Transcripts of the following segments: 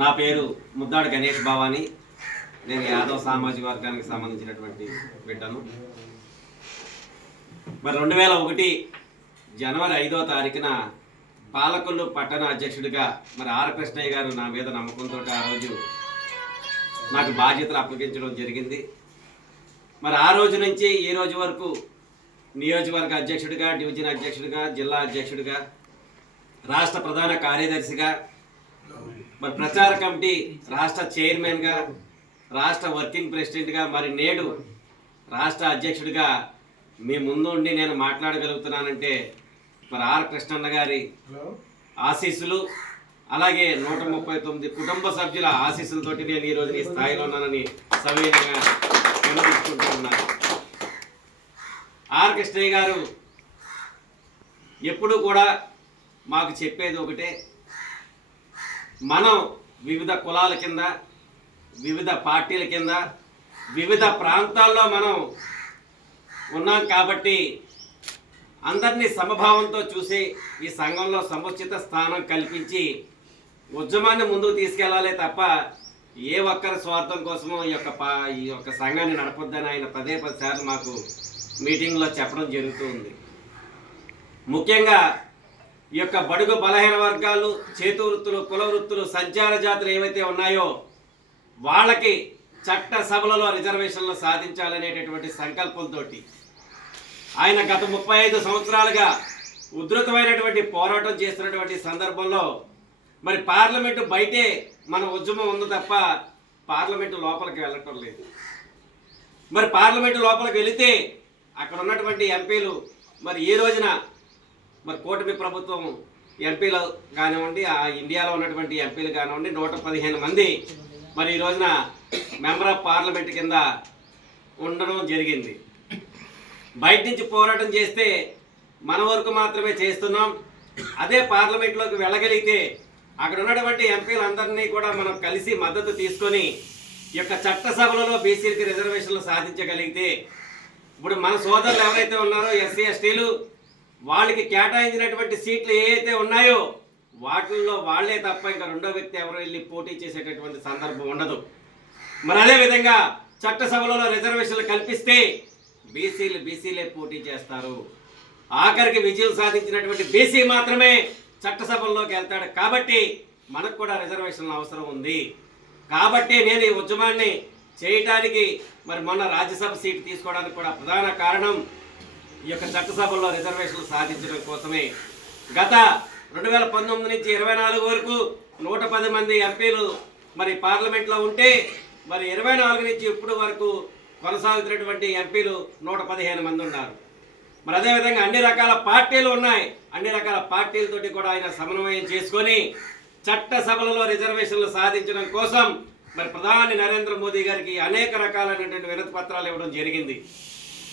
నా పేరు ముద్దాడు గణేష్ భవాని. నేను యాదవ్ సామాజిక వర్గానికి సంబంధించినటువంటి బిడ్డను. మరి 2001 జనవరి 5వ తారీఖున పాలకొల్లు పట్టణ అధ్యక్షుడిగా మరి ఆర్ కృష్ణయ్య గారు నా మీద నమ్మకంతో ఆ రోజు నాకు బాధ్యతలు అప్పగించడం జరిగింది. మరి ఆ రోజు నుంచి ఈ రోజు వరకు నియోజకవర్గ అధ్యక్షుడిగా, డివిజన్ అధ్యక్షుడిగా, జిల్లా అధ్యక్షుడిగా, రాష్ట్ర ప్రధాన కార్యదర్శిగా, మరి ప్రచార కమిటీ రాష్ట్ర చైర్మన్గా, రాష్ట్ర వర్కింగ్ ప్రెసిడెంట్గా, మరి నేడు రాష్ట్ర అధ్యక్షుడిగా మీ ముందు ఉండి నేను మాట్లాడగలుగుతున్నానంటే మరి ఆర్ కృష్ణన్న గారి ఆశీస్సులు, అలాగే 139 కుటుంబ సభ్యుల ఆశీస్సులతోటి నేను ఈరోజు ఈ స్థాయిలో ఉన్నానని సవినయంగా విన్నవించుకుంటూ ఉన్నాను. ఆర్ కృష్ణయ్య గారు ఎప్పుడు కూడా మాకు చెప్పేది ఒకటే, మనం వివిధ కులాల కింద, వివిధ పార్టీల కింద, వివిధ ప్రాంతాల్లో మనం ఉన్నాం కాబట్టి అందరినీ సమభావంతో చూసి ఈ సంఘంలో సముచిత స్థానం కల్పించి ఉద్యమాన్ని ముందుకు తీసుకెళ్లాలి తప్ప ఏ ఒక్కరి స్వార్థం కోసమో ఈ యొక్క సంఘాన్ని నడపొద్దని ఆయన పదే సార్లు మాకు మీటింగ్లో చెప్పడం జరుగుతుంది. ముఖ్యంగా ఈ యొక్క బడుగు బలహీన వర్గాలు, చేతు వృత్తులు, కుల వృత్తులు, సంచార జాతులు ఏవైతే ఉన్నాయో వాళ్ళకి చట్ట సభలలో రిజర్వేషన్లు సాధించాలనేటటువంటి సంకల్పంతో ఆయన గత 35 సంవత్సరాలుగా ఉధృతమైనటువంటి పోరాటం చేస్తున్నటువంటి సందర్భంలో మరి పార్లమెంటు బయటే మన ఉద్యమం ఉంది తప్ప పార్లమెంటు లోపలికి వెళ్ళటం లేదు. మరి పార్లమెంటు లోపలికి వెళితే అక్కడ ఉన్నటువంటి ఎంపీలు మరి ఈ రోజున మరి కూటమి ప్రభుత్వం ఎంపీలు కానివ్వండి, ఆ ఇండియాలో ఉన్నటువంటి ఎంపీలు కానివ్వండి 115 మంది మరి ఈ రోజున మెంబర్ ఆఫ్ పార్లమెంట్ కింద ఉండడం జరిగింది. బయట నుంచి పోరాటం చేస్తే మన వరకు మాత్రమే చేస్తున్నాం. అదే పార్లమెంట్లోకి వెళ్ళగలిగితే అక్కడ ఉన్నటువంటి ఎంపీలందరినీ కూడా మనం కలిసి మద్దతు తీసుకొని ఈ యొక్క చట్టసభలలో బీసీలకి రిజర్వేషన్లు సాధించగలిగితే ఇప్పుడు మన సోదరులు ఎవరైతే ఉన్నారో ఎస్సీ ఎస్టీలు వాళ్ళకి కేటాయించినటువంటి సీట్లు ఏవైతే ఉన్నాయో వాటిల్లో వాళ్లే తప్ప ఇంకా రెండో వ్యక్తి ఎవరు వెళ్ళి పోటీ చేసేటటువంటి సందర్భం ఉండదు. మరి అదేవిధంగా చట్టసభలలో రిజర్వేషన్లు కల్పిస్తే బీసీలే పోటీ చేస్తారు. ఆఖరికి విజయం సాధించినటువంటి బీసీ మాత్రమే చట్టసభల్లోకి వెళ్తాడు. కాబట్టి మనకు కూడా రిజర్వేషన్ల అవసరం ఉంది. కాబట్టి నేను ఈ ఉద్యమాన్ని చేయటానికి మరి మొన్న రాజ్యసభ సీటు తీసుకోవడానికి కూడా ప్రధాన కారణం ఈ యొక్క చట్టసభల్లో రిజర్వేషన్లు సాధించడం కోసమే. గత 2019 నుంచి 24 వరకు 110 మంది ఎంపీలు మరి పార్లమెంట్లో ఉంటే మరి 24 నుంచి ఇప్పటి వరకు కొనసాగుతున్నటువంటి ఎంపీలు 115 మంది ఉన్నారు. మరి అదేవిధంగా అన్ని రకాల పార్టీలు ఉన్నాయి. అన్ని రకాల పార్టీలతోటి కూడా ఆయన సమన్వయం చేసుకొని చట్టసభలలో రిజర్వేషన్లు సాధించడం కోసం మరి ప్రధాని నరేంద్ర మోదీ గారికి అనేక రకాలైనటువంటి వినతి పత్రాలు ఇవ్వడం జరిగింది.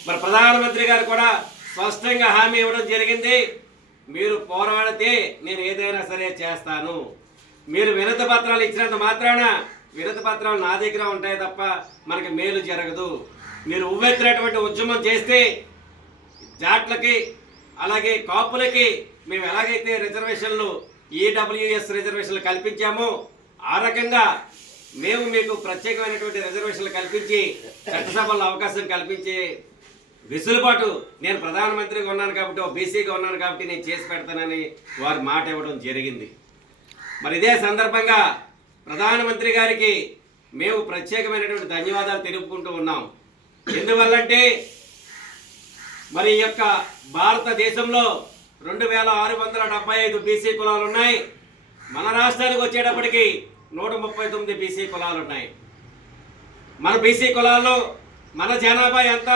మరి ప్రధానమంత్రి గారు కూడా స్పష్టంగా హామీ ఇవ్వడం జరిగింది, మీరు పోరాడితే నేను ఏదైనా సరే చేస్తాను. మీరు వినతి పత్రాలు ఇచ్చినంత మాత్రాన వినతి పత్రాలు నా దగ్గర ఉంటాయి తప్ప మనకి మేలు జరగదు. మీరు ఉవ్వెత్తినటువంటి ఉద్యమం చేస్తే జాట్లకి అలాగే కాపులకి మేము ఎలాగైతే రిజర్వేషన్లు ఈడబ్ల్యూఎస్ రిజర్వేషన్లు కల్పించామో ఆ రకంగా మేము మీకు ప్రత్యేకమైనటువంటి రిజర్వేషన్లు కల్పించి చట్టసభల్లో అవకాశం కల్పించే వెసులుబాటు నేను ప్రధానమంత్రిగా ఉన్నాను కాబట్టి, బీసీగా ఉన్నాను కాబట్టి నేను చేసి పెడతానని వారు మాట ఇవ్వడం జరిగింది. మరి ఇదే సందర్భంగా ప్రధానమంత్రి గారికి మేము ప్రత్యేకమైనటువంటి ధన్యవాదాలు తెలుపుకుంటూ ఉన్నాం. ఎందువల్లంటే మరి ఈ యొక్క భారతదేశంలో 2675 బీసీ కులాలు ఉన్నాయి. మన రాష్ట్రానికి వచ్చేటప్పటికి 139 బీసీ కులాలు ఉన్నాయి. మన బీసీ కులాల్లో మన జనాభా ఎంత,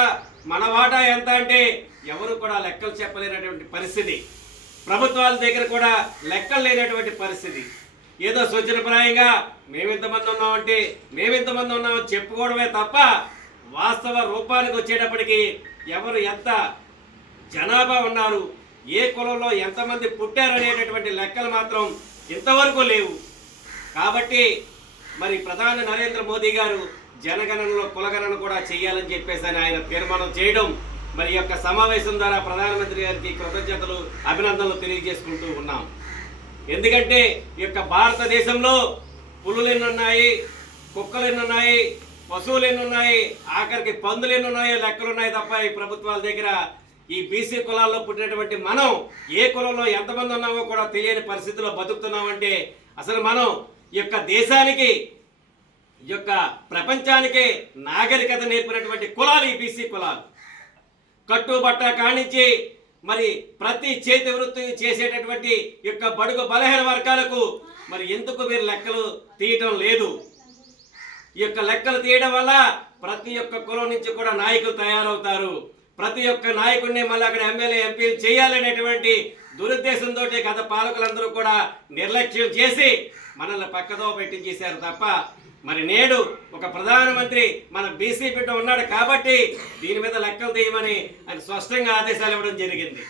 మన వాటా ఎంత అంటే ఎవరు కూడా లెక్కలు చెప్పలేనటువంటి పరిస్థితి. ప్రభుత్వాల దగ్గర కూడా లెక్కలు లేనటువంటి పరిస్థితి. ఏదో సూచనప్రాయంగా మేమింతమంది ఉన్నామంటే మేమింతమంది ఉన్నామని చెప్పుకోవడమే తప్ప వాస్తవ రూపానికి వచ్చేటప్పటికి ఎవరు ఎంత జనాభా ఉన్నారు, ఏ కులంలో ఎంతమంది పుట్టారనేటటువంటి లెక్కలు మాత్రం ఇంతవరకు లేవు. కాబట్టి మరి ప్రధాని నరేంద్ర మోదీ గారు జనగణనలో కులగణన కూడా చేయాలని చెప్పేసి ఆయన తీర్మానం చేయడం మరి యొక్క సమావేశం ద్వారా ప్రధానమంత్రి గారికి కృతజ్ఞతలు, అభినందనలు తెలియజేసుకుంటూ ఉన్నాం. ఎందుకంటే ఈ యొక్క భారతదేశంలో పులులు ఎన్ని ఉన్నాయి, కుక్కలు ఎన్ని ఉన్నాయి, పశువులు ఎన్ని ఉన్నాయి, ఆఖరికి పందులు ఎన్ని ఉన్నాయో లెక్కలు ఉన్నాయి తప్ప ఈ ప్రభుత్వాల దగ్గర ఈ బీసీ కులాల్లో పుట్టినటువంటి మనం ఏ కులంలో ఎంతమంది ఉన్నామో కూడా తెలియని పరిస్థితిలో బతుకుతున్నామంటే అసలు మనం ఈ యొక్క దేశానికి ఈ యొక్క ప్రపంచానికే నాగరికత నేర్పినటువంటి కులాలు ఈ బీసీ కులాలు. కట్టుబట్ట కానించి మరి ప్రతి చేతి వృత్తి చేసేటటువంటి యొక్క బడుగు బలహీన వర్గాలకు మరి ఎందుకు మీరు లెక్కలు తీయటం లేదు? ఈ యొక్క లెక్కలు తీయడం వల్ల ప్రతి ఒక్క కులం నుంచి కూడా నాయకులు తయారవుతారు. ప్రతి ఒక్క నాయకుడిని మళ్ళీ అక్కడ ఎమ్మెల్యే ఎంపీలు చేయాలనేటువంటి దురుద్దేశంతో గత పాలకులందరూ కూడా నిర్లక్ష్యం చేసి మనల్ని పక్కదో పెట్టించేశారు తప్ప మరి నేడు ఒక ప్రధానమంత్రి మన బీసీ బిడ్డ ఉన్నాడు కాబట్టి దీని మీద లెక్కలు తీయమని ఆయన స్పష్టంగా ఆదేశాలు ఇవ్వడం జరిగింది.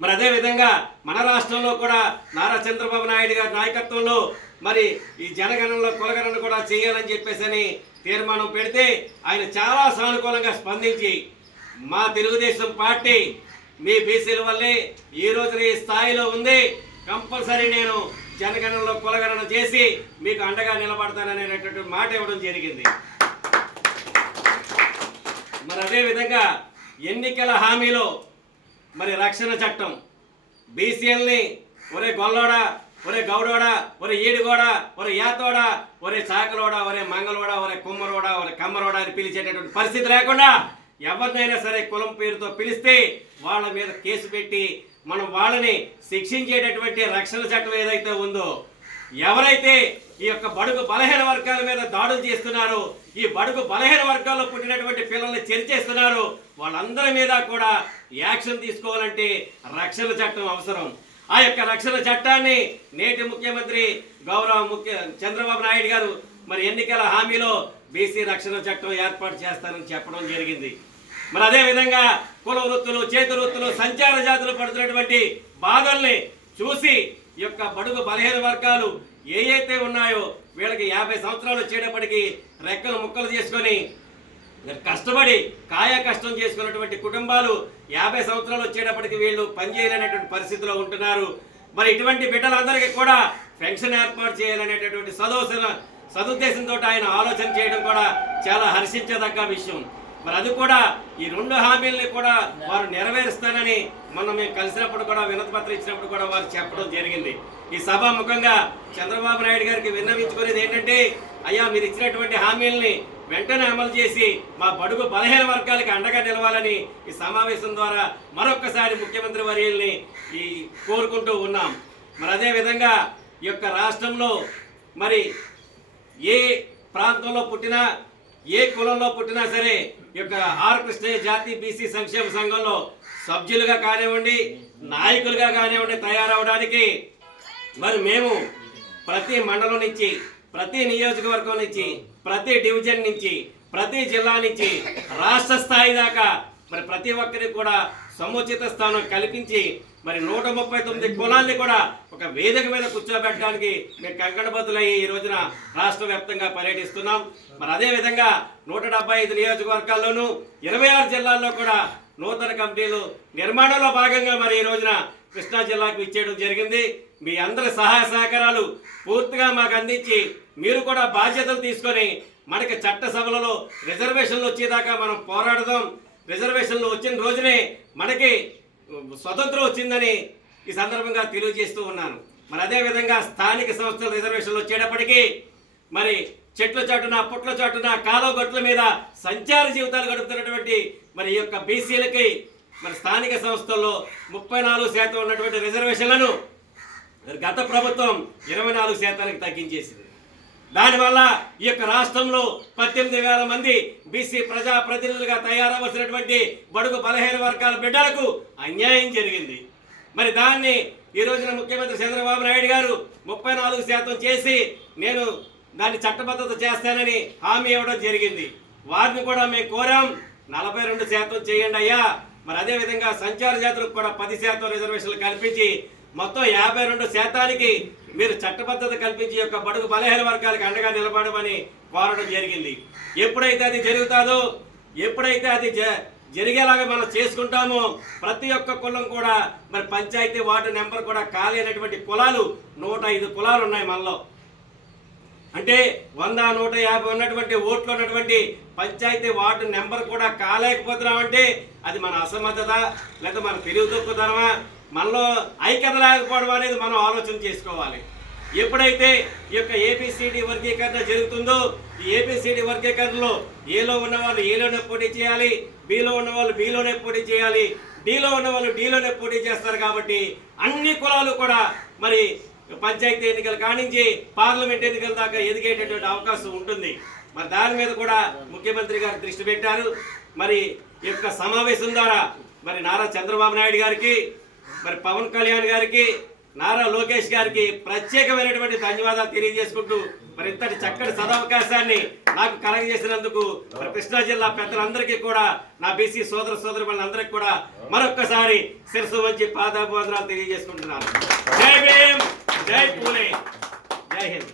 మరి అదేవిధంగా మన రాష్ట్రంలో కూడా నారా చంద్రబాబు నాయుడు గారి నాయకత్వంలో మరి ఈ జనగణనలో కులగణన కూడా చేయాలని చెప్పేసి తీర్మానం పెడితే ఆయన చాలా సానుకూలంగా స్పందించి మా తెలుగుదేశం పార్టీ మీ బీసీల వల్లే ఈ రోజున ఈ స్థాయిలో ఉంది, కంపల్సరీ నేను జనగణనలో కులగణన చేసి మీకు అండగా నిలబడతాననేటటువంటి మాట ఇవ్వడం జరిగింది. మరి అదేవిధంగా ఎన్నికల హామీలో మరి రక్షణ చట్టం బీసీఎల్ని ఒరే గొల్లోడా, ఒరే గౌడోడా, ఒరే ఈడుగోడా, ఒరే యాతోడా, ఒరే చాకలోడా, ఒరే మంగళోడా, ఒరే కుమ్మరోడా, ఒరే కమ్మరోడా అని పిలిచేటటువంటి పరిస్థితి లేకుండా ఎవరినైనా సరే కులం పేరుతో పిలిస్తే వాళ్ళ మీద కేసు పెట్టి మనం వాళ్ళని శిక్షించేటటువంటి రక్షణ చట్టం ఏదైతే ఉందో, ఎవరైతే ఈ యొక్క బడుగు బలహీన వర్గాల మీద దాడులు చేస్తున్నారో, ఈ బడుగు బలహీన వర్గాల్లో పుట్టినటువంటి పిల్లల్ని చెరిచేస్తున్నారో వాళ్ళందరి మీద కూడా యాక్షన్ తీసుకోవాలంటే రక్షణ చట్టం అవసరం. ఆ యొక్క రక్షణ చట్టాన్ని నేటి ముఖ్యమంత్రి చంద్రబాబు నాయుడు గారు మరి ఎన్నికల హామీలో బీసీ రక్షణ చట్టం ఏర్పాటు చేస్తానని చెప్పడం జరిగింది. మరి అదేవిధంగా కుల వృత్తులు, చేతి వృత్తులు, సంచార జాతులు పడుతున్నటువంటి బాధల్ని చూసి ఈ యొక్క బడుగు బలహీన వర్గాలు ఏవైతే ఉన్నాయో వీళ్ళకి 50 సంవత్సరాలు వచ్చేటప్పటికి రెక్కలు ముక్కలు చేసుకొని కష్టపడి కాయ కష్టం చేసుకున్నటువంటి కుటుంబాలు 50 సంవత్సరాలు వచ్చేటప్పటికి వీళ్ళు పనిచేయలేనటువంటి పరిస్థితిలో ఉంటున్నారు. మరి ఇటువంటి బిడ్డలందరికీ కూడా పెన్షన్ ఏర్పాటు చేయాలనేటటువంటి సదుద్దేశంతో ఆయన ఆలోచన చేయడం కూడా చాలా హర్షించదగ్గ విషయం. మరి అది కూడా ఈ 2 హామీలని కూడా వారు నెరవేరుస్తానని మనం మేము కలిసినప్పుడు కూడా వినతి పత్రం ఇచ్చినప్పుడు కూడా వారు చెప్పడం జరిగింది. ఈ సభాముఖంగా చంద్రబాబు నాయుడు గారికి విన్నవించుకునేది ఏంటంటే, అయ్యా మీరు ఇచ్చినటువంటి హామీలని వెంటనే అమలు చేసి మా బడుగు బలహీన వర్గాలకి అండగా నిలవాలని ఈ సమావేశం ద్వారా మరొక్కసారి ముఖ్యమంత్రి వర్యుల్ని కోరుకుంటూ ఉన్నాం. మరి అదేవిధంగా ఈ యొక్క రాష్ట్రంలో మరి ఏ ప్రాంతంలో పుట్టినా ఏ కులంలో పుట్టినా సరే ఈ యొక్క ఆర్ కృష్ణయ్య జాతీయ బీసీ సంక్షేమ సంఘంలో సభ్యులుగా కానివ్వండి, నాయకులుగా కానివ్వండి తయారవడానికి మరి మేము ప్రతి మండలం నుంచి, ప్రతి నియోజకవర్గం నుంచి, ప్రతి డివిజన్ నుంచి, ప్రతి జిల్లా నుంచి రాష్ట్ర స్థాయి దాకా మరి ప్రతి ఒక్కరికి కూడా సముచిత స్థానం కల్పించి మరి 139 కులాన్ని కూడా ఒక వేదిక మీద కూర్చోబెట్టడానికి మేము కంకణబద్దులయ్యి ఈ రోజున రాష్ట్ర వ్యాప్తంగా పర్యటిస్తున్నాం. మరి అదేవిధంగా 175 నియోజకవర్గాల్లోనూ 26 జిల్లాల్లో కూడా నూతన కమిటీలు నిర్మాణంలో భాగంగా మరి ఈ రోజున కృష్ణా జిల్లాకు ఇచ్చేయడం జరిగింది. మీ అందరి సహాయ సహకారాలు పూర్తిగా మాకు అందించి మీరు కూడా బాధ్యతలు తీసుకొని మనకి చట్టసభలలో రిజర్వేషన్లు వచ్చేదాకా మనం పోరాడదాం. రిజర్వేషన్లు వచ్చిన రోజునే మనకి స్వతంత్రం వచ్చిందని ఈ సందర్భంగా తెలియజేస్తూ ఉన్నాను. మరి అదేవిధంగా స్థానిక సంస్థల రిజర్వేషన్లు వచ్చేటప్పటికీ మరి చెట్ల చాటున, పుట్ల చాటున, కాలువ గట్ల మీద సంచార జీవితాలు గడుపుతున్నటువంటి మరి ఈ యొక్క బీసీలకి మరి స్థానిక సంస్థల్లో 34% ఉన్నటువంటి రిజర్వేషన్లను గత ప్రభుత్వం 24% తగ్గించేసింది. దానివల్ల ఈ యొక్క రాష్ట్రంలో 18,000 మంది బీసీ ప్రజాప్రతినిధులుగా తయారవలసినటువంటి బడుగు బలహీన వర్గాల బిడ్డలకు అన్యాయం జరిగింది. మరి దాన్ని ఈ రోజున ముఖ్యమంత్రి చంద్రబాబు నాయుడు గారు 34% చేసి నేను దాన్ని చట్టబద్ధత చేస్తానని హామీ ఇవ్వడం జరిగింది. వారిని కూడా మేము కోరాం, 42% చేయండి అయ్యా. మరి అదేవిధంగా సంచార జాతులకు కూడా 10% రిజర్వేషన్లు కల్పించి మొత్తం 52% మీరు చట్టబద్ధత కల్పించి యొక్క బడుగు బలహీన వర్గాలకు అండగా నిలబడమని కోరడం జరిగింది. ఎప్పుడైతే అది జరుగుతుందో, ఎప్పుడైతే అది జరిగేలాగా మనం చేసుకుంటామో ప్రతి ఒక్క కులం కూడా మరి పంచాయతీ వార్డు నెంబర్ కూడా ఖాళీ అయినటువంటి కులాలు 105 కులాలు ఉన్నాయి మనలో. అంటే 100, 150 ఉన్నటువంటి ఓట్లు ఉన్నటువంటి పంచాయతీ వార్డు నెంబర్ కూడా కాలేకపోతున్నామంటే అది మన అసమర్థత లేదా మన తెలివి తక్కువతనమా, మనలో ఐక్యత లేకపోవడం అనేది మనం ఆలోచన చేసుకోవాలి. ఎప్పుడైతే ఈ యొక్క ఏబిసిడి వర్గీకరణ జరుగుతుందో ఈ ఏబిసిడి వర్గీకరణలో ఏలో ఉన్న వాళ్ళు ఏలోనే పోటీ చేయాలి, బిలో ఉన్న వాళ్ళు బిలోనే పోటీ చేయాలి, డిలో ఉన్న వాళ్ళు డిలోనే పోటీ చేస్తారు. కాబట్టి అన్ని కులాలు కూడా మరి పంచాయతీ ఎన్నికలు కానించి పార్లమెంట్ ఎన్నికల దాకా ఎదిగేటటువంటి అవకాశం ఉంటుంది. మరి దాని మీద కూడా ముఖ్యమంత్రి గారు దృష్టి పెట్టారు. మరి ఈ యొక్క సమావేశం ద్వారా మరి నారా చంద్రబాబు నాయుడు గారికి, మరి పవన్ కళ్యాణ్ గారికి, నారా లోకేష్ గారికి ప్రత్యేకమైనటువంటి ధన్యవాదాలు తెలియజేసుకుంటూ మరి ఇంతటి చక్కటి సదవకాశాన్ని నాకు కలగజేసినందుకు మరి కృష్ణా జిల్లా పెద్దలందరికీ కూడా, నా బీసీ సోదర సోదరులందరికీ కూడా మరొక్కసారి శిరస్సు వంచి పాదాభివందనాలు తెలియజేసుకుంటున్నాను. జై భీమ్, జై పూలే, జై హింద్.